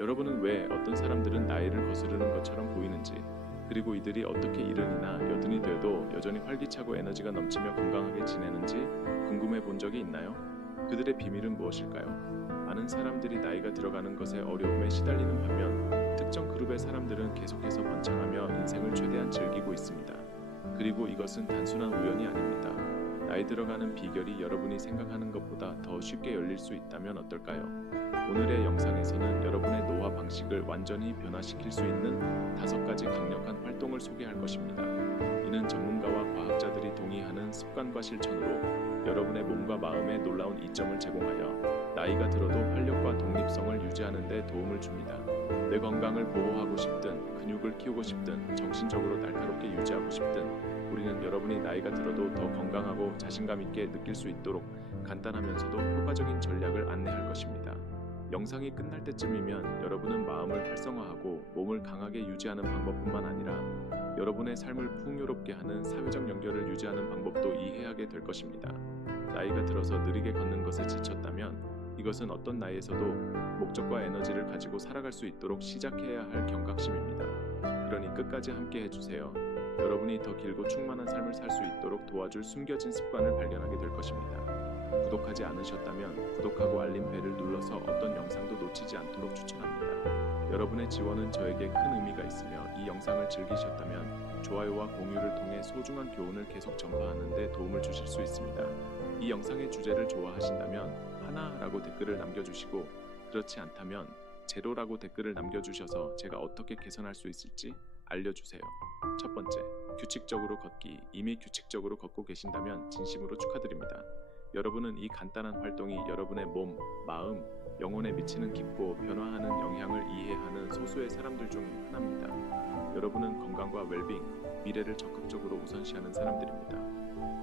여러분은 왜 어떤 사람들은 나이를 거스르는 것처럼 보이는지, 그리고 이들이 어떻게 이른이나 여든이 돼도 여전히 활기차고 에너지가 넘치며 건강하게 지내는지 궁금해 본 적이 있나요? 그들의 비밀은 무엇일까요? 많은 사람들이 나이가 들어가는 것에 어려움에 시달리는 반면 특정 그룹의 사람들은 계속해서 번창하며 인생을 최대한 즐기고 있습니다. 그리고 이것은 단순한 우연이 아닙니다. 나이 들어가는 비결이 여러분이 생각하는 것보다 더 쉽게 열릴 수 있다면 어떨까요? 오늘의 영상에서는 여러분의 노화 방식을 완전히 변화시킬 수 있는 5가지 강력한 활동을 소개할 것입니다. 이는 전문가와 과학자들이 동의하는 습관과 실천으로 여러분의 몸과 마음에 놀라운 이점을 제공하여 나이가 들어도 활력과 독립성을 유지하는 데 도움을 줍니다. 내 건강을 보호하고 싶든 근육을 키우고 싶든 정신적으로 날카롭게 유지하고 싶든 우리는 여러분이 나이가 들어도 더 건강하고 자신감 있게 느낄 수 있도록 간단하면서도 효과적인 전략을 안내할 것입니다. 영상이 끝날 때쯤이면 여러분은 마음을 활성화하고 몸을 강하게 유지하는 방법뿐만 아니라 여러분의 삶을 풍요롭게 하는 사회적 연결을 유지하는 방법도 이해하게 될 것입니다. 나이가 들어서 느리게 걷는 것에 지쳤다면 이것은 어떤 나이에서도 목적과 에너지를 가지고 살아갈 수 있도록 시작해야 할 경각심입니다. 그러니 끝까지 함께 해주세요. 여러분이 더 길고 충만한 삶을 살 수 있도록 도와줄 숨겨진 습관을 발견하게 될 것입니다. 구독하지 않으셨다면 구독하고 알림벨을 눌러서 어떤 영상도 놓치지 않도록 추천합니다. 여러분의 지원은 저에게 큰 의미가 있으며 이 영상을 즐기셨다면 좋아요와 공유를 통해 소중한 교훈을 계속 전파하는 데 도움을 주실 수 있습니다. 이 영상의 주제를 좋아하신다면 하나라고 댓글을 남겨주시고 그렇지 않다면 제로라고 댓글을 남겨주셔서 제가 어떻게 개선할 수 있을지 알려주세요. 첫 번째, 규칙적으로 걷기. 이미 규칙적으로 걷고 계신다면 진심으로 축하드립니다. 여러분은 이 간단한 활동이 여러분의 몸, 마음, 영혼에 미치는 깊고 변화하는 영향을 이해하는 소수의 사람들 중 하나입니다. 여러분은 건강과 웰빙, 미래를 적극적으로 우선시하는 사람들입니다.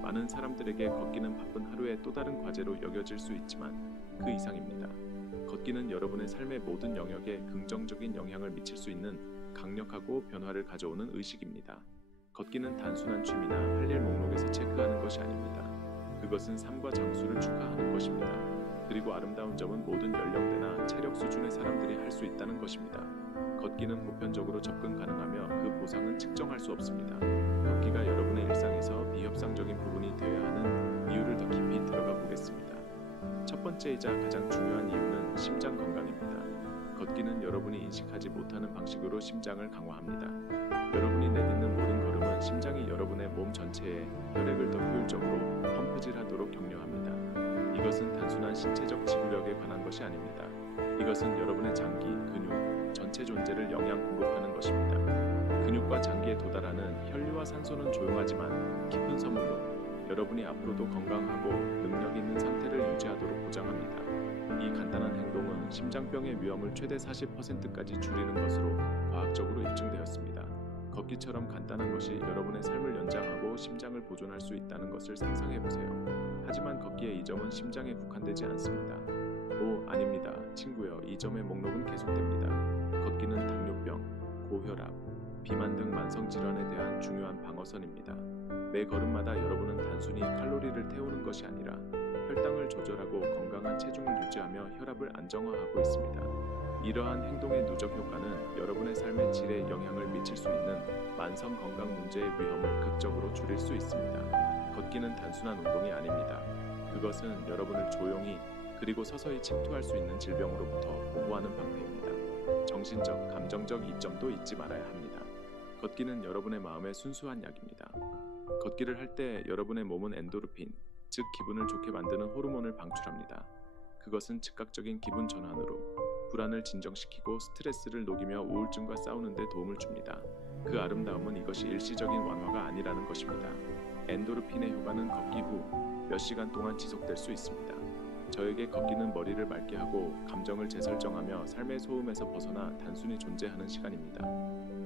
많은 사람들에게 걷기는 바쁜 하루의 또 다른 과제로 여겨질 수 있지만 그 이상입니다. 걷기는 여러분의 삶의 모든 영역에 긍정적인 영향을 미칠 수 있는 강력하고 변화를 가져오는 의식입니다. 걷기는 단순한 취미나 할 일 목록에서 체크하는 것이 아닙니다. 그것은 삶과 장수를 축하하는 것입니다. 그리고 아름다운 점은 모든 연령대나 체력 수준의 사람들이 할 수 있다는 것입니다. 걷기는 보편적으로 접근 가능하며 그 보상은 측정할 수 없습니다. 걷기가 여러분의 일상에서 비협상적인 부분이 되어야 하는 이유를 더 깊이 들어가 보겠습니다. 첫 번째이자 가장 중요한 이유는 심장 건강입니다. 걷기는 여러분이 인식하지 못하는 방식으로 심장을 강화합니다. 여러분이 내딛는 모든 걸음은 심장이 여러분의 몸 전체에 혈액을 더 효율적으로 펌프질하도록 격려합니다. 이것은 단순한 신체적 지구력에 관한 것이 아닙니다. 이것은 여러분의 장기, 근육, 전체 존재를 영양 공급하는 것입니다. 근육과 장기에 도달하는 혈류와 산소는 조용하지만 깊은 선물로 여러분이 앞으로도 건강하고 능력 있는 상태를 유지하도록 보장합니다. 이 간단한 행동은 심장병의 위험을 최대 40%까지 줄이는 것으로 과학적으로 입증되었습니다. 걷기처럼 간단한 것이 여러분의 삶을 연장하고 심장을 보존할 수 있다는 것을 상상해보세요. 하지만 걷기의 이 점은 심장에 국한되지 않습니다. 오, 아닙니다. 친구여, 이 점의 목록은 계속됩니다. 걷기는 당뇨병, 고혈압, 비만 등 만성질환에 대한 중요한 방어선입니다. 매 걸음마다 여러분은 단순히 칼로리를 태우는 것이 아니라 혈당을 조절하고 건강한 체중을 유지하며 혈압을 안정화하고 있습니다. 이러한 행동의 누적 효과는 여러분의 삶의 질에 영향을 미칠 수 있는 만성 건강 문제의 위험을 극적으로 줄일 수 있습니다. 걷기는 단순한 운동이 아닙니다. 그것은 여러분을 조용히 그리고 서서히 침투할 수 있는 질병으로부터 보호하는 방패입니다. 정신적, 감정적 이점도 잊지 말아야 합니다. 걷기는 여러분의 마음의 순수한 약입니다. 걷기를 할 때 여러분의 몸은 엔도르핀, 즉 기분을 좋게 만드는 호르몬을 방출합니다. 그것은 즉각적인 기분 전환으로 불안을 진정시키고 스트레스를 녹이며 우울증과 싸우는 데 도움을 줍니다. 그 아름다움은 이것이 일시적인 완화가 아니라는 것입니다. 엔도르핀의 효과는 걷기 후 몇 시간 동안 지속될 수 있습니다. 저에게 걷기는 머리를 맑게 하고 감정을 재설정하며 삶의 소음에서 벗어나 단순히 존재하는 시간입니다.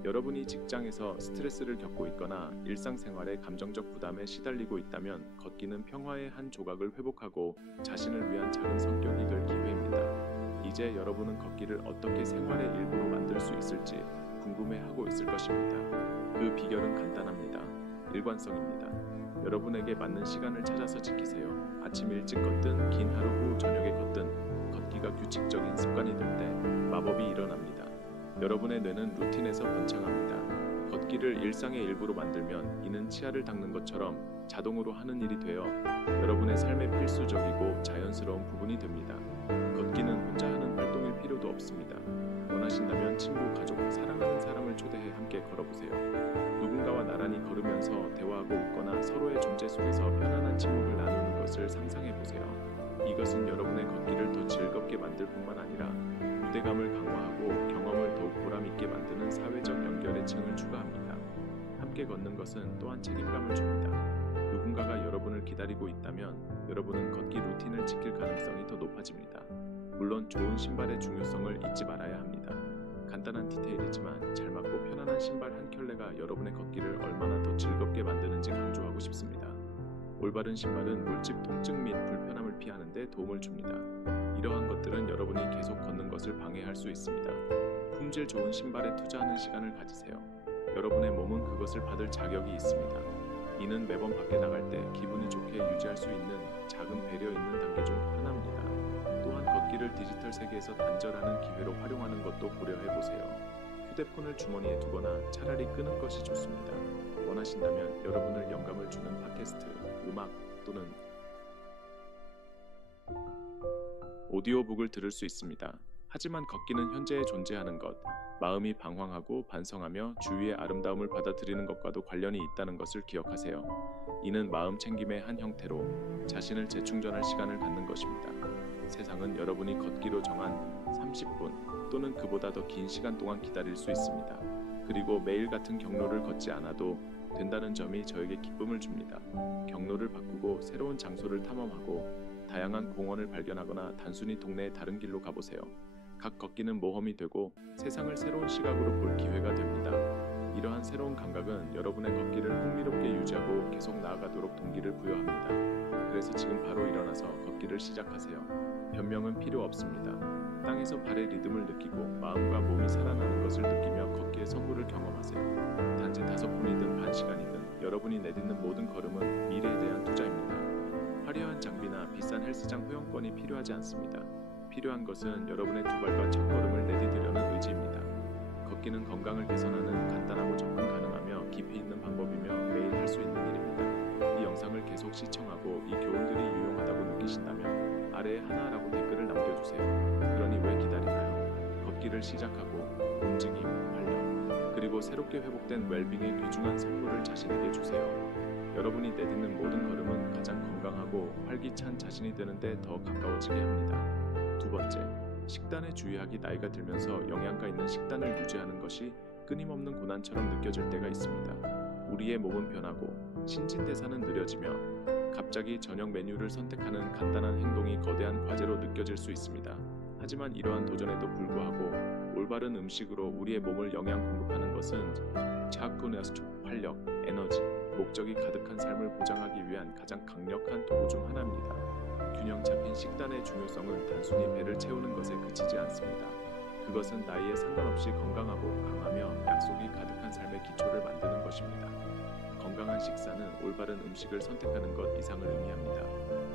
여러분이 직장에서 스트레스를 겪고 있거나 일상생활의 감정적 부담에 시달리고 있다면 걷기는 평화의 한 조각을 회복하고 자신을 위한 작은 성격이 될 기회입니다. 이제 여러분은 걷기를 어떻게 생활의 일부로 만들 수 있을지 궁금해하고 있을 것입니다. 그 비결은 간단합니다. 일관성입니다. 여러분에게 맞는 시간을 찾아서 지키세요. 아침 일찍 걷든 긴 하루 후 저녁에 걷든 걷기가 규칙적인 습관이 될 때 마법이 일어납니다. 여러분의 뇌는 루틴에서 번창합니다. 걷기를 일상의 일부로 만들면 이는 치아를 닦는 것처럼 자동으로 하는 일이 되어 여러분의 삶의 필수적이고 자연스러운 부분이 됩니다. 걷기는 혼자 하는 활동일 필요도 없습니다. 원하신다면 친구, 가족, 사랑하는 사람을 초대해 함께 걸어보세요. 누군가와 나란히 걸으면서 대화하고 웃거나 서로의 존재 속에서 편안한 침묵을 나누는 것을 상상해보세요. 이것은 여러분의 걷기를 더 즐겁게 만들 뿐만 아니라 유대감을 강화하고 경험을 더욱 보람있게 만드는 사회적 연결의 층을 추가합니다. 함께 걷는 것은 또한 책임감을 줍니다. 누군가가 여러분을 기다리고 있다면 여러분은 걷기 루틴을 지킬 가능성이 더 높아집니다. 물론 좋은 신발의 중요성을 잊지 말아야 합니다. 간단한 디테일이지만 잘 맞고 편안한 신발 한 켤레가 여러분의 걷기를 얼마나 더 즐겁게 만드는지 강조하고 싶습니다. 올바른 신발은 물집 통증 및 불편함을 피하는 데 도움을 줍니다. 이러한 것들은 여러분이 계속 걷는 것을 방해할 수 있습니다. 품질 좋은 신발에 투자하는 시간을 가지세요. 여러분의 몸은 그것을 받을 자격이 있습니다. 이는 매번 밖에 나갈 때 기분이 좋게 유지할 수 있는 작은 배려 있는 단계 중 하나입니다. 또한 걷기를 디지털 세계에서 단절하는 기회로 활용하는 것도 고려해보세요. 휴대폰을 주머니에 두거나 차라리 끄는 것이 좋습니다. 원하신다면 여러분을 영감을 주는 팟캐스트, 음악 또는 오디오북을 들을 수 있습니다. 하지만 걷기는 현재에 존재하는 것, 마음이 방황하고 반성하며 주위의 아름다움을 받아들이는 것과도 관련이 있다는 것을 기억하세요. 이는 마음 챙김의 한 형태로 자신을 재충전할 시간을 갖는 것입니다. 세상은 여러분이 걷기로 정한 30분 또는 그보다 더 긴 시간 동안 기다릴 수 있습니다. 그리고 매일 같은 경로를 걷지 않아도 된다는 점이 저에게 기쁨을 줍니다. 경로를 바꾸고 새로운 장소를 탐험하고 다양한 공원을 발견하거나 단순히 동네의 다른 길로 가보세요. 각 걷기는 모험이 되고 세상을 새로운 시각으로 볼 기회가 됩니다. 이러한 새로운 감각은 여러분의 걷기를 흥미롭게 유지하고 계속 나아가도록 동기를 부여합니다. 그래서 지금 바로 일어나서 걷기를 시작하세요. 변명은 필요 없습니다. 땅에서 발의 리듬을 느끼고 마음과 몸이 살아나는 것을 느끼며 걷기의 선물을 경험하세요. 단지 5분이든 반 시간이든 여러분이 내딛는 모든 걸음은 미래에 대한 투자입니다. 화려한 장비나 비싼 헬스장 회원권이 필요하지 않습니다. 필요한 것은 여러분의 두 발과 첫걸음을 내디디려는 의지입니다. 걷기는 건강을 개선하는 간단하고 접근 가능하며 깊이 있는 방법이며 매일 할 수 있는 일입니다. 이 영상을 계속 시청하고 이 교훈들이 유용하다고 느끼신다면 아래에 하나라고 댓글을 남겨주세요. 그러니 왜 기다리나요? 걷기를 시작하고 움직임, 활력, 그리고 새롭게 회복된 웰빙의 귀중한 선물을 자신에게 주세요. 여러분이 내딛는 모든 걸음은 가장 건강하고 활기찬 자신이 되는데 더 가까워지게 합니다. 두 번째, 식단에 주의하기. 나이가 들면서 영양가 있는 식단을 유지하는 것이 끊임없는 고난처럼 느껴질 때가 있습니다. 우리의 몸은 변하고 신진대사는 느려지며 갑자기 저녁 메뉴를 선택하는 간단한 행동이 거대한 과제로 느껴질 수 있습니다. 하지만 이러한 도전에도 불구하고 올바른 음식으로 우리의 몸을 영양 공급하는 것은 자쿠네스축, 활력, 에너지, 목적이 가득한 삶을 보장하기 위한 가장 강력한 도구 중 하나입니다. 균형 잡힌 식단의 중요성은 단순히 배를 채우는 것에 그치지 않습니다. 그것은 나이에 상관없이 건강하고 강하며 약속이 가득한 삶의 기초를 만드는 것입니다. 건강한 식사는 올바른 음식을 선택하는 것 이상을 의미합니다.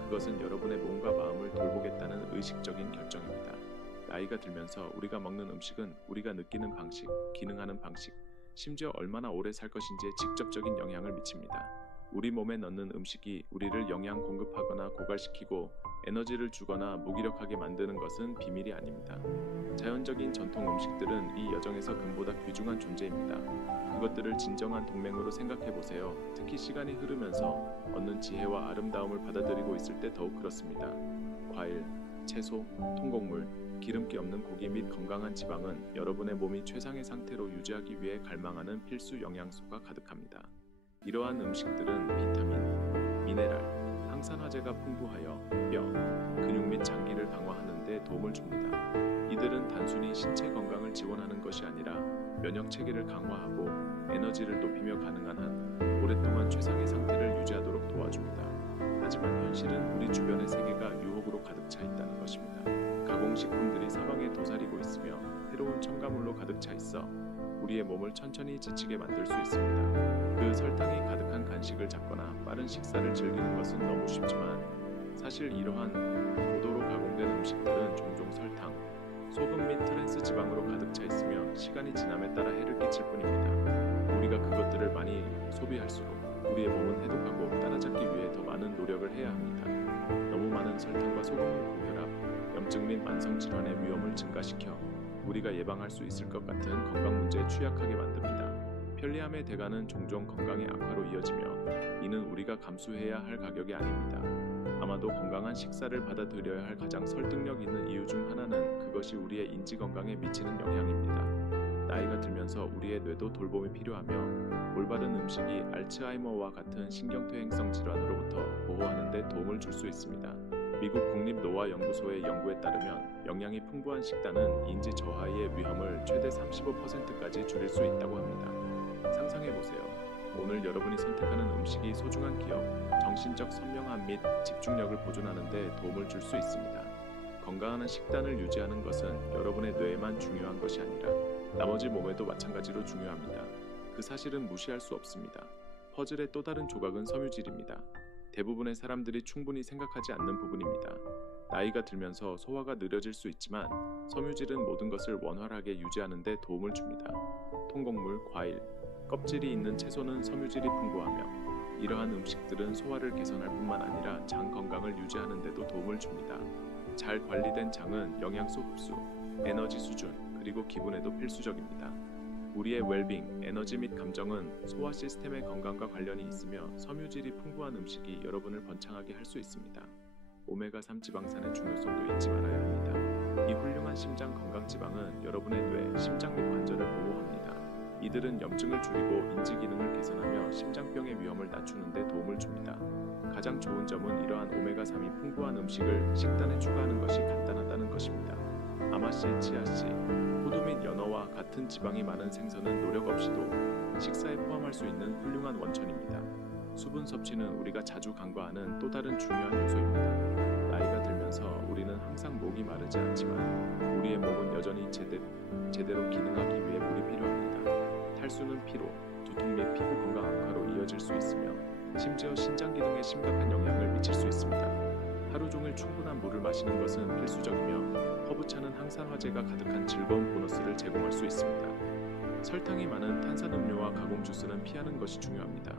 그것은 여러분의 몸과 마음을 돌보겠다는 의식적인 결정입니다. 나이가 들면서 우리가 먹는 음식은 우리가 느끼는 방식, 기능하는 방식, 심지어 얼마나 오래 살 것인지에 직접적인 영향을 미칩니다. 우리 몸에 넣는 음식이 우리를 영양 공급하거나 고갈시키고 에너지를 주거나 무기력하게 만드는 것은 비밀이 아닙니다. 자연적인 전통 음식들은 이 여정에서 금보다 귀중한 존재입니다. 그것들을 진정한 동맹으로 생각해보세요. 특히 시간이 흐르면서 얻는 지혜와 아름다움을 받아들이고 있을 때 더욱 그렇습니다. 과일, 채소, 통곡물, 기름기 없는 고기 및 건강한 지방은 여러분의 몸이 최상의 상태로 유지하기 위해 갈망하는 필수 영양소가 가득합니다. 이러한 음식들은 비타민, 미네랄, 항산화제가 풍부하여 뼈, 근육 및 장기를 강화하는 데 도움을 줍니다. 이들은 단순히 신체 건강을 지원하는 것이 아니라 면역 체계를 강화하고 에너지를 높이며 가능한 한 오랫동안 최상의 상태를 유지하도록 도와줍니다. 하지만 현실은 우리 주변의 세계가 유혹으로 가득 차 있다는 것입니다. 가공식품들이 사방에 도사리고 있으며 새로운 첨가물로 가득 차 있어 우리의 몸을 천천히 지치게 만들 수 있습니다. 그 설탕이 가득한 간식을 잡거나 빠른 식사를 즐기는 것은 너무 쉽지만 사실 이러한 고도로 가공된 음식들은 종종 설탕, 소금 및 트랜스 지방으로 가득 차 있으며 시간이 지남에 따라 해를 끼칠 뿐입니다. 우리가 그것들을 많이 소비할수록 우리의 몸은 해독하고 따라잡기 위해 더 많은 노력을 해야 합니다. 너무 많은 설탕과 소금은 고혈압, 염증 및 만성 질환의 위험을 증가시켜 우리가 예방할 수 있을 것 같은 건강 문제에 취약하게 만듭니다. 편리함의 대가는 종종 건강의 악화로 이어지며 이는 우리가 감수해야 할 가격이 아닙니다. 아마도 건강한 식사를 받아들여야 할 가장 설득력 있는 이유 중 하나는 그것이 우리의 인지 건강에 미치는 영향입니다. 나이가 들면서 우리의 뇌도 돌봄이 필요하며 올바른 음식이 알츠하이머와 같은 신경퇴행성 질환으로부터 보호하는 데 도움을 줄 수 있습니다. 미국 국립노화연구소의 연구에 따르면 영양이 풍부한 식단은 인지 저하의 위험을 최대 35%까지 줄일 수 있다고 합니다. 상상해보세요. 오늘 여러분이 선택하는 음식이 소중한 기억, 정신적 선명함 및 집중력을 보존하는 데 도움을 줄 수 있습니다. 건강한 식단을 유지하는 것은 여러분의 뇌에만 중요한 것이 아니라 나머지 몸에도 마찬가지로 중요합니다. 그 사실은 무시할 수 없습니다. 퍼즐의 또 다른 조각은 섬유질입니다. 대부분의 사람들이 충분히 생각하지 않는 부분입니다. 나이가 들면서 소화가 느려질 수 있지만 섬유질은 모든 것을 원활하게 유지하는 데 도움을 줍니다. 통곡물, 과일, 껍질이 있는 채소는 섬유질이 풍부하며 이러한 음식들은 소화를 개선할 뿐만 아니라 장 건강을 유지하는 데도 도움을 줍니다. 잘 관리된 장은 영양소 흡수, 에너지 수준, 그리고 기분에도 필수적입니다. 우리의 웰빙, 에너지 및 감정은 소화 시스템의 건강과 관련이 있으며 섬유질이 풍부한 음식이 여러분을 번창하게 할 수 있습니다. 오메가3 지방산의 중요성도 잊지 말아야 합니다. 이 훌륭한 심장 건강 지방은 여러분의 뇌, 심장 및 관절을 보호합니다. 이들은 염증을 줄이고 인지 기능을 개선하며 심장병의 위험을 낮추는 데 도움을 줍니다. 가장 좋은 점은 이러한 오메가3이 풍부한 음식을 식단에 추가하는 것이 간단하다는 것입니다. 아마씨, 치아씨, 호두 및 연어와 같은 지방이 많은 생선은 노력 없이도 식사에 포함할 수 있는 훌륭한 원천입니다. 수분 섭취는 우리가 자주 간과하는 또 다른 중요한 요소입니다. 나이가 들면서 우리는 항상 목이 마르지 않지만 우리의 몸은 여전히 제대로 기능하기 위해 물이 필요합니다. 탈수는 피로, 두통 및 피부 건강 악화로 이어질 수 있으며 심지어 신장 기능에 심각한 영향을 미칠 수 있습니다. 하루 종일 충분한 물을 마시는 것은 필수적이며 허브차는 항산화제가 가득한 즐거운 보너스를 제공할 수 있습니다. 설탕이 많은 탄산음료와 가공 주스는 피하는 것이 중요합니다.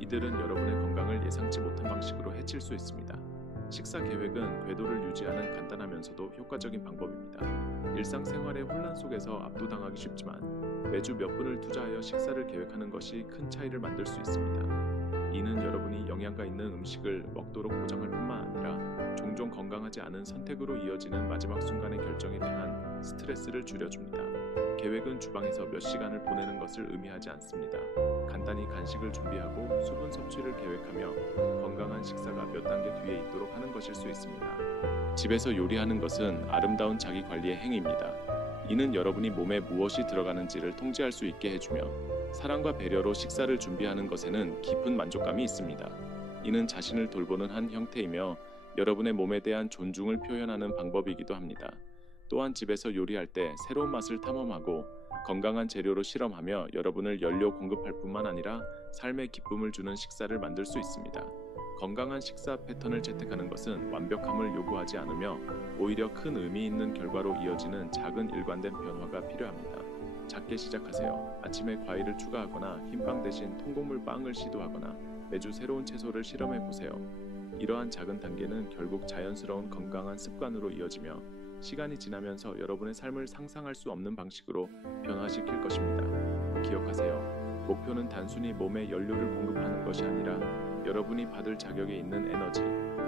이들은 여러분의 건강을 예상치 못한 방식으로 해칠 수 있습니다. 식사 계획은 궤도를 유지하는 간단하면서도 효과적인 방법입니다. 일상생활의 혼란 속에서 압도당하기 쉽지만 매주 몇 분을 투자하여 식사를 계획하는 것이 큰 차이를 만들 수 있습니다. 이는 여러분이 영양가 있는 음식을 먹도록 보장할 뿐만 아니라 종종 건강하지 않은 선택으로 이어지는 마지막 순간의 결정에 대한 스트레스를 줄여줍니다. 계획은 주방에서 몇 시간을 보내는 것을 의미하지 않습니다. 간단히 간식을 준비하고 수분 섭취를 계획하며 건강한 식사가 몇 단계 뒤에 있도록 하는 것일 수 있습니다. 집에서 요리하는 것은 아름다운 자기 관리의 행위입니다. 이는 여러분이 몸에 무엇이 들어가는지를 통제할 수 있게 해주며 사랑과 배려로 식사를 준비하는 것에는 깊은 만족감이 있습니다. 이는 자신을 돌보는 한 형태이며 여러분의 몸에 대한 존중을 표현하는 방법이기도 합니다. 또한 집에서 요리할 때 새로운 맛을 탐험하고 건강한 재료로 실험하며 여러분을 연료 공급할 뿐만 아니라 삶의 기쁨을 주는 식사를 만들 수 있습니다. 건강한 식사 패턴을 채택하는 것은 완벽함을 요구하지 않으며 오히려 큰 의미 있는 결과로 이어지는 작은 일관된 변화가 필요합니다. 작게 시작하세요. 아침에 과일을 추가하거나 흰빵 대신 통곡물 빵을 시도하거나 매주 새로운 채소를 실험해 보세요. 이러한 작은 단계는 결국 자연스러운 건강한 습관으로 이어지며 시간이 지나면서 여러분의 삶을 상상할 수 없는 방식으로 변화시킬 것입니다. 기억하세요. 목표는 단순히 몸에 연료를 공급하는 것이 아니라 여러분이 받을 자격에 있는 에너지,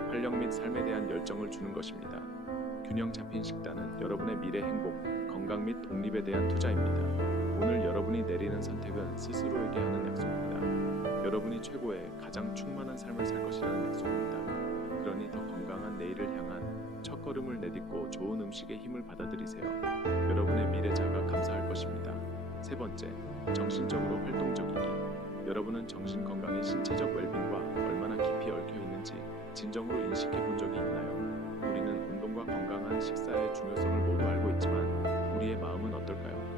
활력 및 삶에 대한 열정을 주는 것입니다. 균형 잡힌 식단은 여러분의 미래 행복, 건강 및 독립에 대한 투자입니다. 오늘 여러분이 내리는 선택은 스스로에게 하는 약속입니다. 여러분이 최고의 가장 충만한 삶을 살 것이라는 약속입니다. 그러니 더 건강한 내일을 향한 첫걸음을 내딛고 좋은 음식의 힘을 받아들이세요. 여러분의 미래자가 감사할 것입니다. 세 번째, 정신적으로 활동적이기. 여러분은 정신 건강이 신체적 웰빙과 얼마나 깊이 얽혀 있는지 진정으로 인식해 본 적이 있나요? 우리는 운동과 건강한 식사의 중요성을 모두 알고 있지만 우리의 마음은 어떨까요?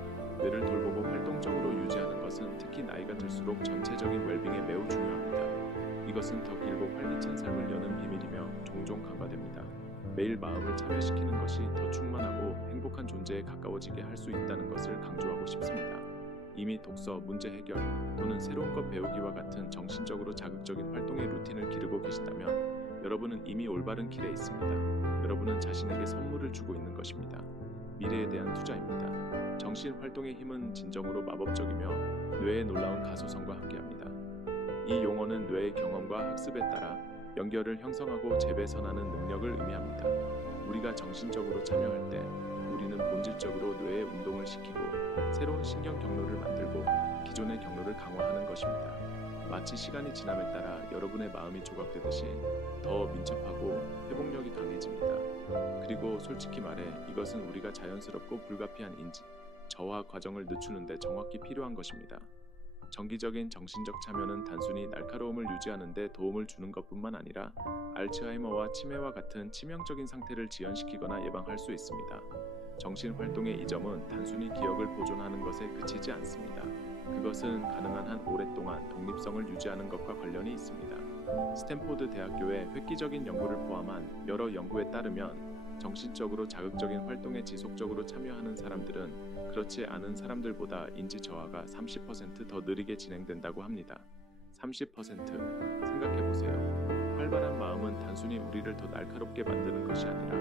뇌를 돌보고 활동적으로 유지하는 것은 특히 나이가 들수록 전체적인 웰빙에 매우 중요합니다. 이것은 더 길고 활기찬 삶을 여는 비밀이며 종종 간과됩니다. 매일 마음을 참여시키는 것이 더 충만하고 행복한 존재에 가까워지게 할 수 있다는 것을 강조하고 싶습니다. 이미 독서, 문제 해결 또는 새로운 것 배우기와 같은 정신적으로 자극적인 활동의 루틴을 기르고 계신다면 여러분은 이미 올바른 길에 있습니다. 여러분은 자신에게 선물을 주고 있는 것입니다. 미래에 대한 투자입니다. 정신 활동의 힘은 진정으로 마법적이며 뇌의 놀라운 가소성과 함께합니다. 이 용어는 뇌의 경험과 학습에 따라 연결을 형성하고 재배선하는 능력을 의미합니다. 우리가 정신적으로 참여할 때 우리는 본질적으로 뇌의 운동을 시키고 새로운 신경 경로를 만들고 기존의 경로를 강화하는 것입니다. 마치 시간이 지남에 따라 여러분의 마음이 조각되듯이 더 민첩하고 회복력이 강해집니다. 그리고 솔직히 말해 이것은 우리가 자연스럽고 불가피한 인지, 저하 과정을 늦추는 데 정확히 필요한 것입니다. 정기적인 정신적 참여는 단순히 날카로움을 유지하는 데 도움을 주는 것뿐만 아니라 알츠하이머와 치매와 같은 치명적인 상태를 지연시키거나 예방할 수 있습니다. 정신 활동의 이 점은 단순히 기억을 보존하는 것에 그치지 않습니다. 그것은 가능한 한 오랫동안 독립성을 유지하는 것과 관련이 있습니다. 스탠포드 대학교의 획기적인 연구를 포함한 여러 연구에 따르면 정신적으로 자극적인 활동에 지속적으로 참여하는 사람들은 그렇지 않은 사람들보다 인지 저하가 30% 더 느리게 진행된다고 합니다. 30%. 생각해보세요. 활발한 마음은 단순히 우리를 더 날카롭게 만드는 것이 아니라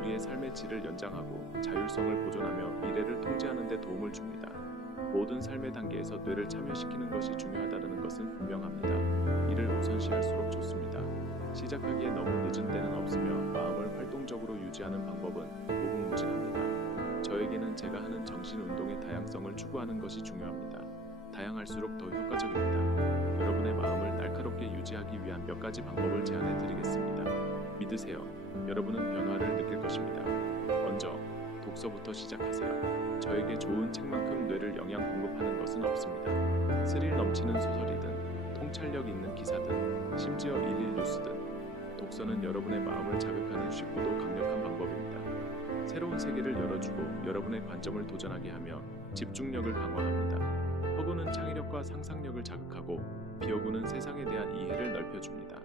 우리의 삶의 질을 연장하고 자율성을 보존하며 미래를 통제하는 데 도움을 줍니다. 모든 삶의 단계에서 뇌를 참여시키는 것이 중요하다는 것은 분명합니다. 이를 우선시할수록 좋습니다. 시작하기에 너무 늦은 때는 없으며 마음을 활동적으로 유지하는 방법은 무궁무진합니다. 저에게는 제가 하는 정신운동의 다양성을 추구하는 것이 중요합니다. 다양할수록 더 효과적입니다. 여러분의 마음을 날카롭게 유지하기 위한 몇 가지 방법을 제안해 드리겠습니다. 믿으세요. 여러분은 변화를 느낄 것입니다. 먼저 독서부터 시작하세요. 저에게 좋은 책만큼 뇌를 영양 공급하는 것은 없습니다. 스릴 넘치는 소설이든 통찰력 있는 기사든 심지어 일일 뉴스든 독서는 여러분의 마음을 자극하는 쉽고도 강력한 방법입니다. 새로운 세계를 열어주고 여러분의 관점을 도전하게 하며 집중력을 강화합니다. 허구는 창의력과 상상력을 자극하고 비허구는 세상에 대한 이해를 넓혀줍니다.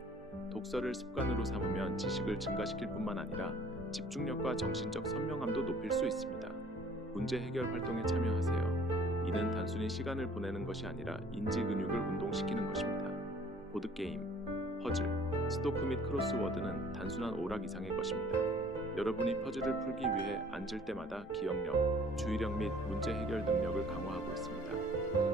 독서를 습관으로 삼으면 지식을 증가시킬 뿐만 아니라 집중력과 정신적 선명함도 높일 수 있습니다. 문제 해결 활동에 참여하세요. 이는 단순히 시간을 보내는 것이 아니라 인지 근육을 운동시키는 것입니다. 보드게임, 퍼즐, 스토크 및 크로스워드는 단순한 오락 이상의 것입니다. 여러분이 퍼즐을 풀기 위해 앉을 때마다 기억력, 주의력 및 문제 해결 능력을 강화하고 있습니다.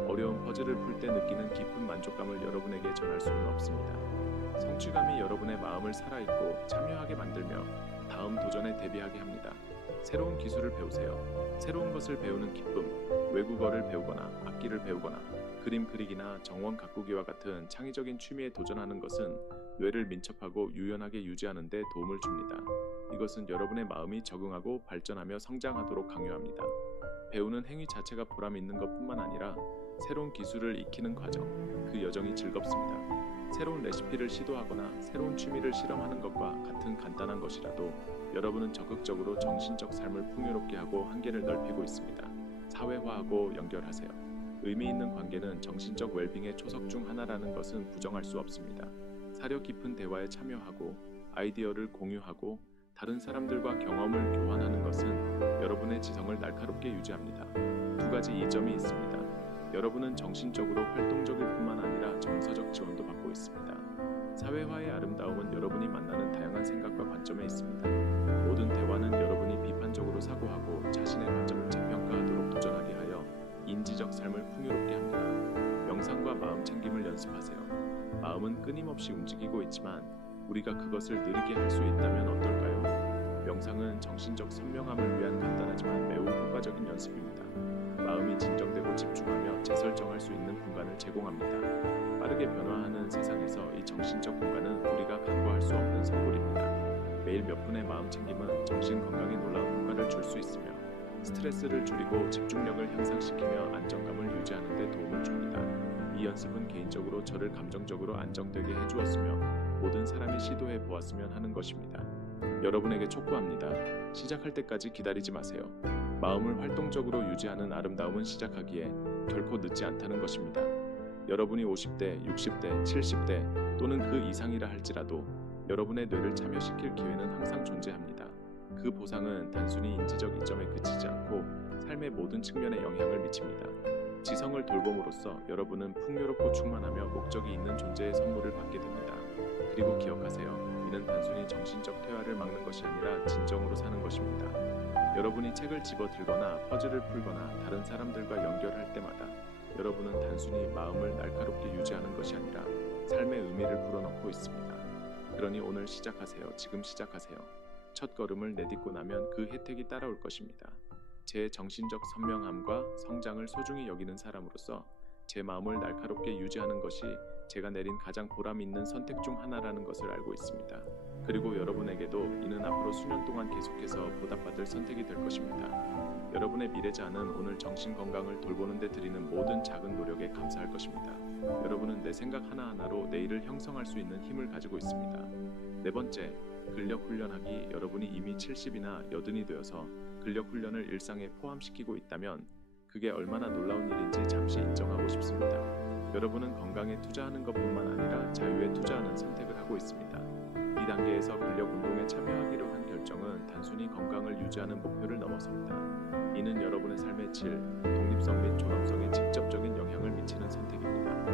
어려운 퍼즐을 풀 때 느끼는 깊은 만족감을 여러분에게 전할 수는 없습니다. 성취감이 여러분의 마음을 살아있고 참여하게 만들며 다음 도전에 대비하게 합니다. 새로운 기술을 배우세요. 새로운 것을 배우는 기쁨, 외국어를 배우거나 악기를 배우거나 그림 그리기나 정원 가꾸기와 같은 창의적인 취미에 도전하는 것은 뇌를 민첩하고 유연하게 유지하는 데 도움을 줍니다. 이것은 여러분의 마음이 적응하고 발전하며 성장하도록 강요합니다. 배우는 행위 자체가 보람 있는 것뿐만 아니라 새로운 기술을 익히는 과정, 그 여정이 즐겁습니다. 새로운 레시피를 시도하거나 새로운 취미를 실험하는 것과 같은 간단한 것이라도 여러분은 적극적으로 정신적 삶을 풍요롭게 하고 한계를 넓히고 있습니다. 사회화하고 연결하세요. 의미 있는 관계는 정신적 웰빙의 초석 중 하나라는 것은 부정할 수 없습니다. 사려 깊은 대화에 참여하고 아이디어를 공유하고 다른 사람들과 경험을 교환하는 것은 여러분의 지성을 날카롭게 유지합니다. 두 가지 이점이 있습니다. 여러분은 정신적으로 활동적일 뿐만 아니라 정서적 지원도 받고 있습니다. 사회화의 아름다움은 여러분이 만나는 다양한 생각과 관점에 있습니다. 모든 대화는 여러분이 비판적으로 사고하고 자신의 관점을 재평가하도록 도전하게 하여 인지적 삶을 풍요롭게 합니다. 명상과 마음 챙김을 연습하세요. 마음은 끊임없이 움직이고 있지만 우리가 그것을 느리게 할 수 있다면 어떨까요? 명상은 정신적 선명함을 위한 간단하지만 매우 효과적인 연습입니다. 마음이 진정되고 집중하며 재설정할 수 있는 공간을 제공합니다. 빠르게 변화하는 세상에서 이 정신적 공간은 우리가 간과할 수 없는 선물입니다. 매일 몇 분의 마음 챙김은 정신 건강에 놀라운 효과를 줄 수 있으며 스트레스를 줄이고 집중력을 향상시키며 안정감을 유지하는 데 도움을 줍니다. 이 연습은 개인적으로 저를 감정적으로 안정되게 해주었으며 모든 사람이 시도해 보았으면 하는 것입니다. 여러분에게 촉구합니다. 시작할 때까지 기다리지 마세요. 마음을 활동적으로 유지하는 아름다움은 시작하기에 결코 늦지 않다는 것입니다. 여러분이 50대, 60대, 70대 또는 그 이상이라 할지라도 여러분의 뇌를 참여시킬 기회는 항상 존재합니다. 그 보상은 단순히 인지적 이점에 그치지 않고 삶의 모든 측면에 영향을 미칩니다. 지성을 돌봄으로써 여러분은 풍요롭고 충만하며 목적이 있는 존재의 선물을 받게 됩니다. 그리고 기억하세요. 이는 단순히 정신적 퇴화를 막는 것이 아니라 진정으로 사는 것입니다. 여러분이 책을 집어 들거나 퍼즐을 풀거나 다른 사람들과 연결할 때마다 여러분은 단순히 마음을 날카롭게 유지하는 것이 아니라 삶의 의미를 불어넣고 있습니다. 그러니 오늘 시작하세요. 지금 시작하세요. 첫 걸음을 내딛고 나면 그 혜택이 따라올 것입니다. 제 정신적 선명함과 성장을 소중히 여기는 사람으로서 제 마음을 날카롭게 유지하는 것이 제가 내린 가장 보람 있는 선택 중 하나라는 것을 알고 있습니다. 그리고 여러분에게도 이는 앞으로 수년 동안 계속해서 보답받을 선택이 될 것입니다. 여러분의 미래자는 오늘 정신 건강을 돌보는 데 들이는 모든 작은 노력에 감사할 것입니다. 여러분은 내 생각 하나하나로 내일을 형성할 수 있는 힘을 가지고 있습니다. 네 번째, 근력 훈련하기. 여러분이 이미 70이나 80이 되어서 근력 훈련을 일상에 포함시키고 있다면 그게 얼마나 놀라운 일인지 잠시 인정하고 싶습니다. 여러분은 건강에 투자하는 것뿐만 아니라 자유에 투자하는 선택을 하고 있습니다. 이 단계에서 근력 운동에 참여하기로 한 결정은 단순히 건강을 유지하는 목표를 넘어섭니다. 이는 여러분의 삶의 질, 독립성 및 존엄성에 직접적인 영향을 미치는 선택입니다.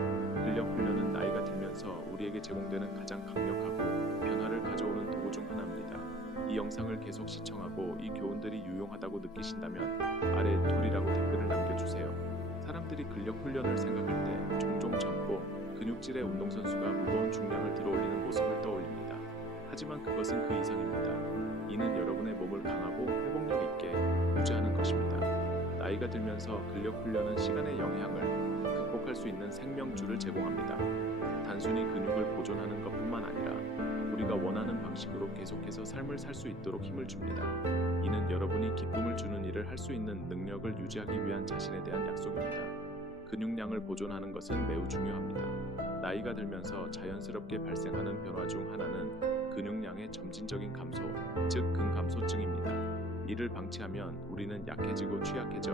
근력 훈련은 나이가 들면서 우리에게 제공되는 가장 강력하고 변화를 가져오는 도구 중 하나입니다. 이 영상을 계속 시청하고 이 교훈들이 유용하다고 느끼신다면 아래 둘이라고 댓글을 남겨주세요. 사람들이 근력 훈련을 생각할 때 종종 젊고 근육질의 운동선수가 무거운 중량을 들어올리는 모습을 떠올립니다. 하지만 그것은 그 이상입니다. 이는 여러분의 몸을 강하고 회복력 있게 유지하는 것입니다. 나이가 들면서 근력 훈련은 시간의 영향을 극복할 수 있는 생명줄을 제공합니다. 단순히 근육을 보존하는 것뿐만 아니라 우리가 원하는 방식으로 계속해서 삶을 살 수 있도록 힘을 줍니다. 이는 여러분이 기쁨을 주는 일을 할 수 있는 능력을 유지하기 위한 자신에 대한 약속입니다. 근육량을 보존하는 것은 매우 중요합니다. 나이가 들면서 자연스럽게 발생하는 변화 중 하나는 근육량의 점진적인 감소, 즉 근감소증입니다. 이를 방치하면 우리는 약해지고 취약해져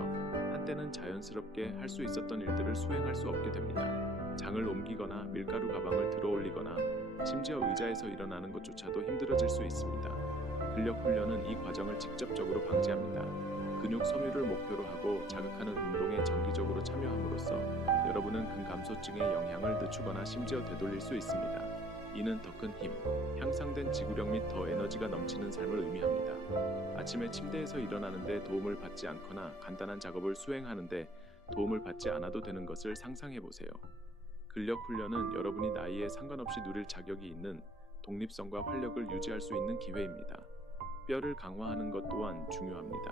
한때는 자연스럽게 할 수 있었던 일들을 수행할 수 없게 됩니다. 장을 옮기거나 밀가루 가방을 들어올리거나 심지어 의자에서 일어나는 것조차도 힘들어질 수 있습니다. 근력 훈련은 이 과정을 직접적으로 방지합니다. 근육 섬유를 목표로 하고 자극하는 운동에 정기적으로 참여함으로써 여러분은 근감소증의 영향을 늦추거나 심지어 되돌릴 수 있습니다. 이는 더 큰 힘, 향상된 지구력 및 더 에너지가 넘치는 삶을 의미합니다. 아침에 침대에서 일어나는데 도움을 받지 않거나 간단한 작업을 수행하는데 도움을 받지 않아도 되는 것을 상상해 보세요. 근력 훈련은 여러분이 나이에 상관없이 누릴 자격이 있는 독립성과 활력을 유지할 수 있는 기회입니다. 뼈를 강화하는 것 또한 중요합니다.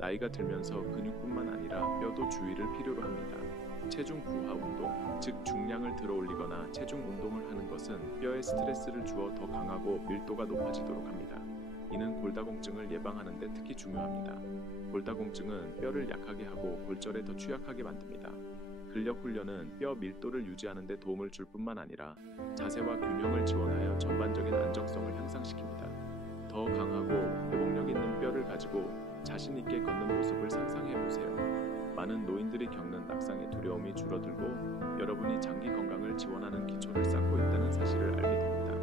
나이가 들면서 근육뿐만 아니라 뼈도 주의를 필요로 합니다. 체중 부하 운동, 즉 중량을 들어올리거나 체중 운동을 하는 것은 뼈에 스트레스를 주어 더 강하고 밀도가 높아지도록 합니다. 이는 골다공증을 예방하는 데 특히 중요합니다. 골다공증은 뼈를 약하게 하고 골절에 더 취약하게 만듭니다. 근력 훈련은 뼈 밀도를 유지하는 데 도움을 줄 뿐만 아니라 자세와 균형을 지원하여 전반적인 안정성을 향상시킵니다. 더 강하고 회복력 있는 뼈를 가지고 자신 있게 걷는 모습을 상상해 보세요. 많은 노인들이 겪는 낙상의 두려움이 줄어들고 여러분이 장기 건강을 지원하는 기초를 쌓고 있다는 사실을 알게 됩니다.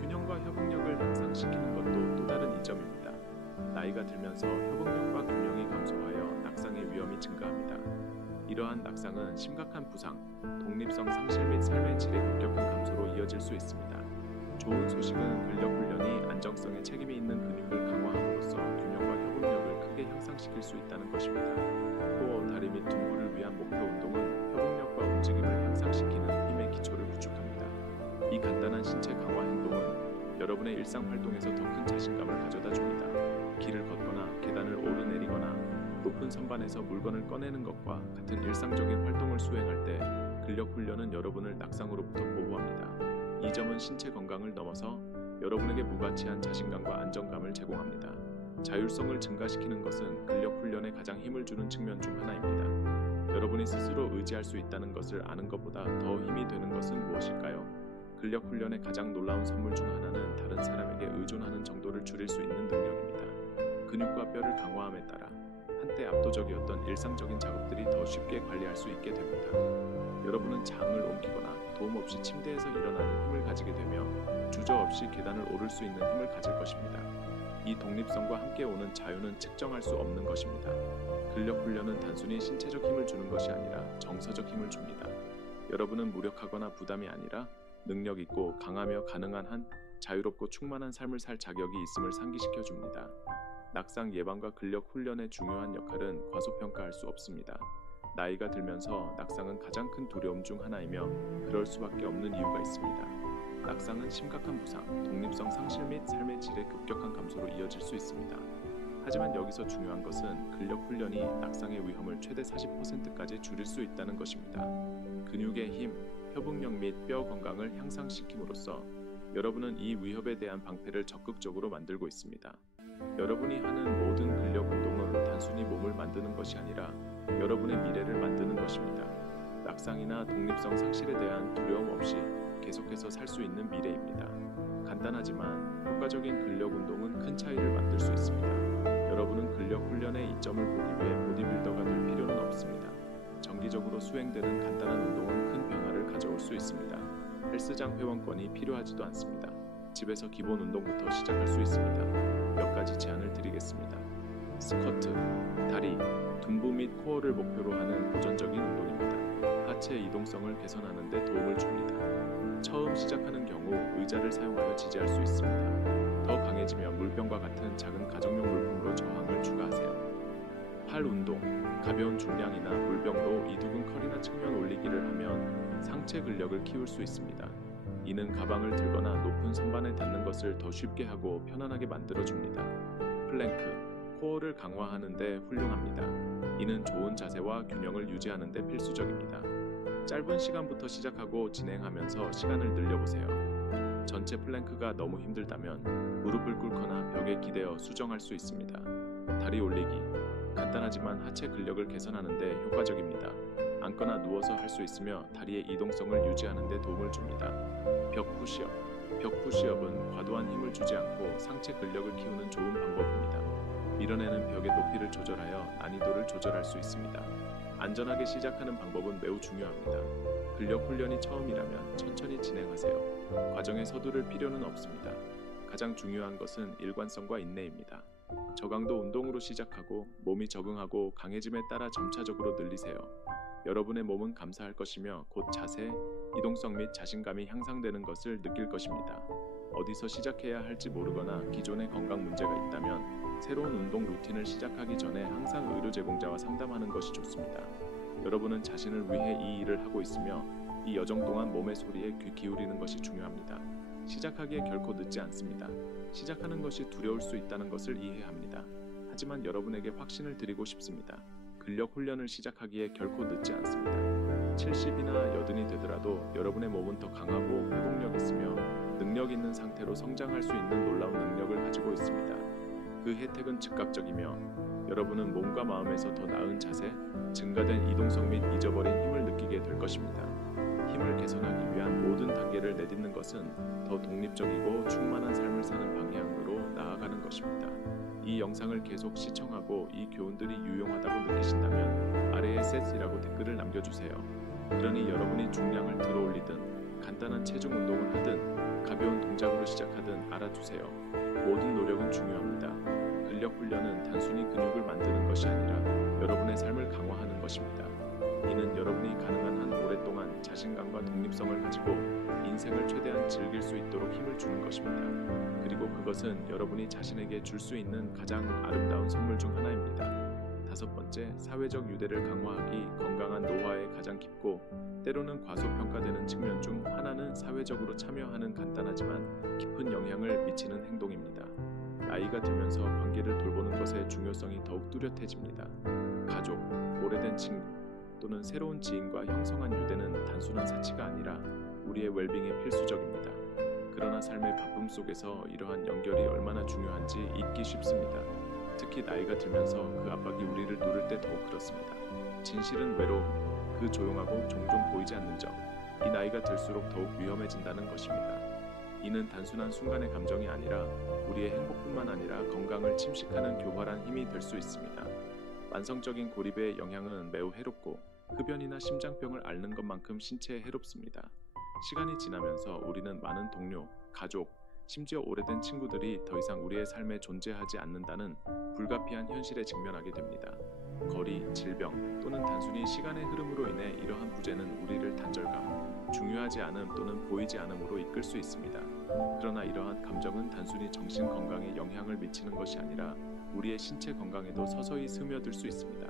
균형과 협응력을 향상시키는 것도 또 다른 이점입니다. 나이가 들면서 협응력과 균형이 감소하여 낙상의 위험이 증가합니다. 이러한 낙상은 심각한 부상, 독립성 상실 및 삶의 질의 급격한 감소로 이어질 수 있습니다. 좋은 소식은 근력 훈련이 안정성에 책임이 있는 근육을 강화함으로써 균형과 협응력을 크게 향상시킬 수 있다는 것입니다. 코어, 다리 및 둔부를 위한 목표 운동은 협응력과 움직임을 향상시키는 힘의 기초를 구축합니다. 이 간단한 신체 강화 행동은 여러분의 일상 활동에서 더 큰 자신감을 가져다 줍니다. 길을 걷거나 계단을 오르내리거나 높은 선반에서 물건을 꺼내는 것과 같은 일상적인 활동을 수행할 때 근력 훈련은 여러분을 낙상으로부터 보호합니다. 이 점은 신체 건강을 넘어서 여러분에게 무가치한 자신감과 안정감을 제공합니다. 자율성을 증가시키는 것은 근력 훈련에 가장 힘을 주는 측면 중 하나입니다. 여러분이 스스로 의지할 수 있다는 것을 아는 것보다 더 힘이 되는 것은 무엇일까요? 근력 훈련의 가장 놀라운 선물 중 하나는 다른 사람에게 의존하는 정도를 줄일 수 있는 능력입니다. 근육과 뼈를 강화함에 따라 한때 압도적이었던 일상적인 작업들이 더 쉽게 관리할 수 있게 됩니다. 여러분은 장을 옮기거나 도움 없이 침대에서 일어나는 힘을 가지게 되며 주저없이 계단을 오를 수 있는 힘을 가질 것입니다. 이 독립성과 함께 오는 자유는 측정할 수 없는 것입니다. 근력 훈련은 단순히 신체적 힘을 주는 것이 아니라 정서적 힘을 줍니다. 여러분은 무력하거나 부담이 아니라 능력 있고 강하며 가능한 한 자유롭고 충만한 삶을 살 자격이 있음을 상기시켜 줍니다. 낙상 예방과 근력 훈련의 중요한 역할은 과소평가할 수 없습니다. 나이가 들면서 낙상은 가장 큰 두려움 중 하나이며 그럴 수밖에 없는 이유가 있습니다. 낙상은 심각한 부상, 독립성 상실 및 삶의 질의 급격한 감소로 이어질 수 있습니다. 하지만 여기서 중요한 것은 근력 훈련이 낙상의 위험을 최대 40%까지 줄일 수 있다는 것입니다. 근육의 힘, 협응력 및 뼈 건강을 향상시킴으로써 여러분은 이 위협에 대한 방패를 적극적으로 만들고 있습니다. 여러분이 하는 모든 근력 운동은 단순히 몸을 만드는 것이 아니라 여러분의 미래를 만드는 것입니다. 낙상이나 독립성 상실에 대한 두려움 없이 계속해서 살 수 있는 미래입니다. 간단하지만 효과적인 근력 운동은 큰 차이를 만들 수 있습니다. 여러분은 근력 훈련의 이점을 보기 위해 보디빌더가 될 필요는 없습니다. 정기적으로 수행되는 간단한 운동은 큰 변화를 가져올 수 있습니다. 헬스장 회원권이 필요하지도 않습니다. 집에서 기본 운동부터 시작할 수 있습니다. 몇 가지 제안을 드리겠습니다. 스쿼트, 다리, 둔부 및 코어를 목표로 하는 고전적인 운동입니다. 하체 이동성을 개선하는 데 도움을 줍니다. 처음 시작하는 경우 의자를 사용하여 지지할 수 있습니다. 더 강해지면 물병과 같은 작은 가정용 물품으로 저항을 추가하세요. 팔 운동, 가벼운 중량이나 물병으로 이두근컬이나 측면 올리기를 하면 상체 근력을 키울 수 있습니다. 이는 가방을 들거나 높은 선반에 닿는 것을 더 쉽게 하고 편안하게 만들어줍니다. 플랭크, 코어를 강화하는 데 훌륭합니다. 이는 좋은 자세와 균형을 유지하는 데 필수적입니다. 짧은 시간부터 시작하고 진행하면서 시간을 늘려보세요. 전체 플랭크가 너무 힘들다면 무릎을 꿇거나 벽에 기대어 수정할 수 있습니다. 다리 올리기, 간단하지만 하체 근력을 개선하는 데 효과적입니다. 앉거나 누워서 할 수 있으며 다리의 이동성을 유지하는 데 도움을 줍니다. 벽 푸시업, 벽 푸시업은 과도한 힘을 주지 않고 상체 근력을 키우는 좋은 방법입니다. 밀어내는 벽의 높이를 조절하여 난이도를 조절할 수 있습니다. 안전하게 시작하는 방법은 매우 중요합니다. 근력 훈련이 처음이라면 천천히 진행하세요. 과정에 서두를 필요는 없습니다. 가장 중요한 것은 일관성과 인내입니다. 저강도 운동으로 시작하고 몸이 적응하고 강해짐에 따라 점차적으로 늘리세요. 여러분의 몸은 감사할 것이며 곧 자세, 이동성 및 자신감이 향상되는 것을 느낄 것입니다. 어디서 시작해야 할지 모르거나 기존의 건강 문제가 있다면 새로운 운동 루틴을 시작하기 전에 항상 의료 제공자와 상담하는 것이 좋습니다. 여러분은 자신을 위해 이 일을 하고 있으며 이 여정 동안 몸의 소리에 귀 기울이는 것이 중요합니다. 시작하기에 결코 늦지 않습니다. 시작하는 것이 두려울 수 있다는 것을 이해합니다. 하지만 여러분에게 확신을 드리고 싶습니다. 근력 훈련을 시작하기에 결코 늦지 않습니다. 70이나 80이 되더라도 여러분의 몸은 더 강하고 회복력 있으며 능력 있는 상태로 성장할 수 있는 놀라운 능력을 가지고 있습니다. 그 혜택은 즉각적이며 여러분은 몸과 마음에서 더 나은 자세, 증가된 이동성 및 잊어버린 힘을 느끼게 될 것입니다. 힘을 개선하기 위한 모든 단계를 내딛는 것은 더 독립적이고 충만한 삶을 사는 방향으로 나아가는 것입니다. 이 영상을 계속 시청하고 이 교훈들이 유용하다고 느끼신다면 아래에 셋이라고 댓글을 남겨주세요. 그러니 여러분이 중량을 들어올리든 간단한 체중 운동을 하든 가벼운 동작으로 시작하든 알아두세요. 모든 노력은 중요합니다. 근력 훈련은 단순히 근육을 만드는 것이 아니라 여러분의 삶을 강화하는 것입니다. 이는 여러분이 가능한 한 오랫동안 자신감과 독립성을 가지고 인생을 최대한 즐길 수 있도록 힘을 주는 것입니다. 그리고 그것은 여러분이 자신에게 줄 수 있는 가장 아름다운 선물 중 하나입니다. 다섯 번째, 사회적 유대를 강화하기. 건강한 노화의 가장 깊고 때로는 과소평가되는 측면 중 하나는 사회적으로 참여하는 간단하지만 깊은 영향을 미치는 행동입니다. 나이가 들면서 관계를 돌보는 것의 중요성이 더욱 뚜렷해집니다. 가족, 오래된 친구 또는 새로운 지인과 형성한 유대는 단순한 사치가 아니라 우리의 웰빙에 필수적입니다. 그러나 삶의 바쁨 속에서 이러한 연결이 얼마나 중요한지 잊기 쉽습니다. 특히 나이가 들면서 그 압박이 우리를 누를 때 더욱 그렇습니다. 진실은 외로움, 그 조용하고 종종 보이지 않는 점, 이 나이가 들수록 더욱 위험해진다는 것입니다. 이는 단순한 순간의 감정이 아니라 우리의 행복뿐만 아니라 건강을 침식하는 교활한 힘이 될 수 있습니다. 만성적인 고립의 영향은 매우 해롭고 흡연이나 심장병을 앓는 것만큼 신체에 해롭습니다. 시간이 지나면서 우리는 많은 동료, 가족, 심지어 오래된 친구들이 더 이상 우리의 삶에 존재하지 않는다는 불가피한 현실에 직면하게 됩니다. 거리, 질병 또는 단순히 시간의 흐름으로 인해 이러한 부재는 우리를 단절감, 중요하지 않음 또는 보이지 않음으로 이끌 수 있습니다. 그러나 이러한 감정은 단순히 정신 건강에 영향을 미치는 것이 아니라 우리의 신체 건강에도 서서히 스며들 수 있습니다.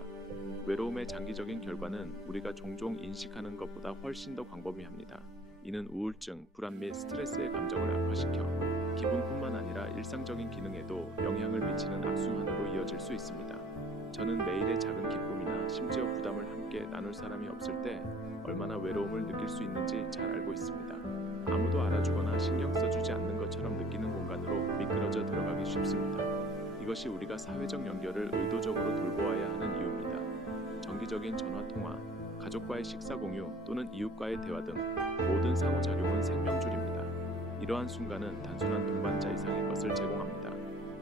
외로움의 장기적인 결과는 우리가 종종 인식하는 것보다 훨씬 더 광범위합니다. 이는 우울증, 불안 및 스트레스의 감정을 악화시켜 기분뿐만 아니라 일상적인 기능에도 영향을 미치는 악순환으로 이어질 수 있습니다. 저는 매일의 작은 기쁨이나 심지어 부담을 함께 나눌 사람이 없을 때 얼마나 외로움을 느낄 수 있는지 잘 알고 있습니다. 아무도 알아주거나 신경 써주지 않는 것처럼 느끼는 공간으로 미끄러져 들어가기 쉽습니다. 이것이 우리가 사회적 연결을 의도적으로 돌보아야 하는 이유입니다. 정기적인 전화통화, 가족과의 식사 공유 또는 이웃과의 대화 등 모든 상호작용은 생명줄입니다. 이러한 순간은 단순한 동반자 이상의 것을 제공합니다.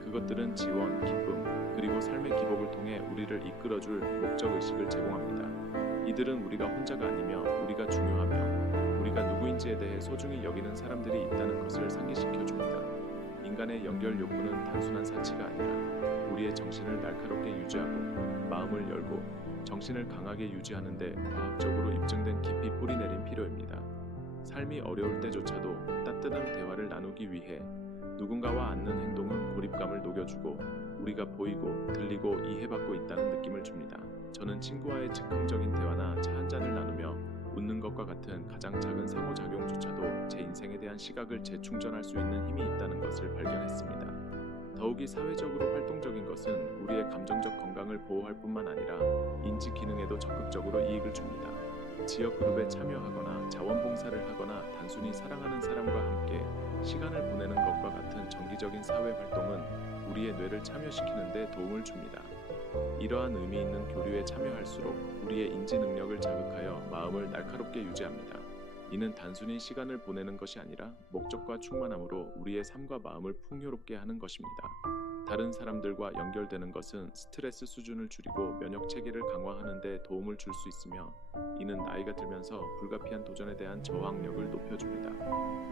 그것들은 지원, 기쁨, 그리고 삶의 기복을 통해 우리를 이끌어줄 목적의식을 제공합니다. 이들은 우리가 혼자가 아니며 우리가 중요하며 우리가 누구인지에 대해 소중히 여기는 사람들이 있다는 것을 상기시켜줍니다. 인간의 연결 욕구는 단순한 사치가 아니라 우리의 정신을 날카롭게 유지하고 마음을 열고 정신을 강하게 유지하는 데 과학적으로 입증된 깊이 뿌리내린 필요입니다. 삶이 어려울 때조차도 따뜻한 대화를 나누기 위해 누군가와 앉는 행동은 고립감을 녹여주고 우리가 보이고 들리고 이해받고 있다는 느낌을 줍니다. 저는 친구와의 즉흥적인 대화나 차 한 잔을 나누며 웃는 것과 같은 가장 작은 상호작용조차도 제 인생에 대한 시각을 재충전할 수 있는 힘이 있다는 것을 발견했습니다. 더욱이 사회적으로 활동적인 것은 우리의 감정적 건강을 보호할 뿐만 아니라 인지 기능에도 적극적으로 이익을 줍니다. 지역 그룹에 참여하거나 자원봉사를 하거나 단순히 사랑하는 사람과 함께 시간을 보내는 것과 같은 정기적인 사회 활동은 우리의 뇌를 참여시키는 데 도움을 줍니다. 이러한 의미 있는 교류에 참여할수록 우리의 인지 능력을 자극하여 마음을 날카롭게 유지합니다. 이는 단순히 시간을 보내는 것이 아니라 목적과 충만함으로 우리의 삶과 마음을 풍요롭게 하는 것입니다. 다른 사람들과 연결되는 것은 스트레스 수준을 줄이고 면역 체계를 강화하는 데 도움을 줄 수 있으며 이는 나이가 들면서 불가피한 도전에 대한 저항력을 높여줍니다.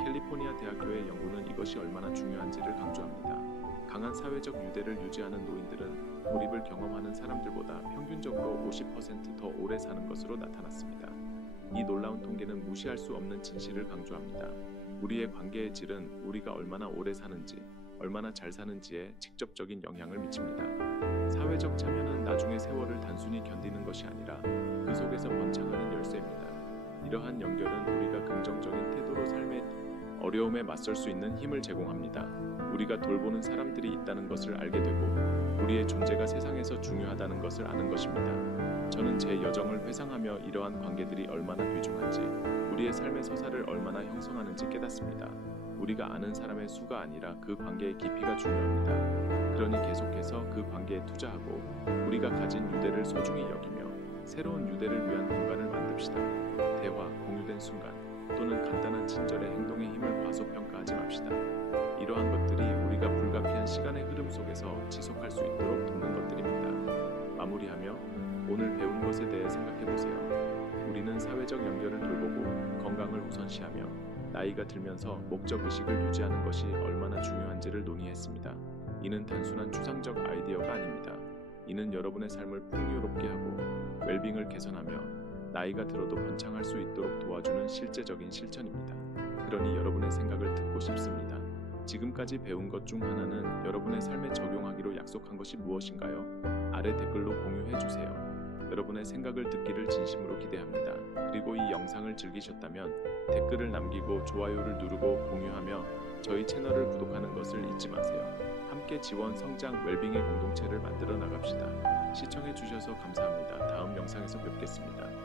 캘리포니아 대학교의 연구는 이것이 얼마나 중요한지를 강조합니다. 강한 사회적 유대를 유지하는 노인들은 고립을 경험하는 사람들보다 평균적으로 50% 더 오래 사는 것으로 나타났습니다. 이 놀라운 통계는 무시할 수 없는 진실을 강조합니다. 우리의 관계의 질은 우리가 얼마나 오래 사는지, 얼마나 잘 사는지에 직접적인 영향을 미칩니다. 사회적 참여는 나중의 세월을 단순히 견디는 것이 아니라 그 속에서 번창하는 열쇠입니다. 이러한 연결은 우리가 긍정적인 태도로 삶의 어려움에 맞설 수 있는 힘을 제공합니다. 우리가 돌보는 사람들이 있다는 것을 알게 되고 우리의 존재가 세상에서 중요하다는 것을 아는 것입니다. 저는 제 여정을 회상하며 이러한 관계들이 얼마나 귀중한지, 우리의 삶의 서사를 얼마나 형성하는지 깨닫습니다. 우리가 아는 사람의 수가 아니라 그 관계의 깊이가 중요합니다. 그러니 계속해서 그 관계에 투자하고 우리가 가진 유대를 소중히 여기며 새로운 유대를 위한 공간을 만듭시다. 대화, 공유된 순간 또는 간단한 친절의 행동의 힘을 과소평가하지 맙시다. 이러한 것들이 우리가 불가피한 시간의 흐름 속에서 지속할 수 있도록 돕는 것들입니다. 마무리하며 오늘 배운 것에 대해 생각해보세요. 우리는 사회적 연결을 돌보고 건강을 우선시하며 나이가 들면서 목적의식을 유지하는 것이 얼마나 중요한지를 논의했습니다. 이는 단순한 추상적 아이디어가 아닙니다. 이는 여러분의 삶을 풍요롭게 하고 웰빙을 개선하며 나이가 들어도 번창할 수 있도록 도와주는 실제적인 실천입니다. 그러니 여러분의 생각을 듣고 싶습니다. 지금까지 배운 것 중 하나는 여러분의 삶에 적용하기로 약속한 것이 무엇인가요? 아래 댓글로 공유해주세요. 여러분의 생각을 듣기를 진심으로 기대합니다. 그리고 이 영상을 즐기셨다면 댓글을 남기고 좋아요를 누르고 공유하며 저희 채널을 구독하는 것을 잊지 마세요. 함께 지원, 성장, 웰빙의 공동체를 만들어 나갑시다. 시청해주셔서 감사합니다. 다음 영상에서 뵙겠습니다.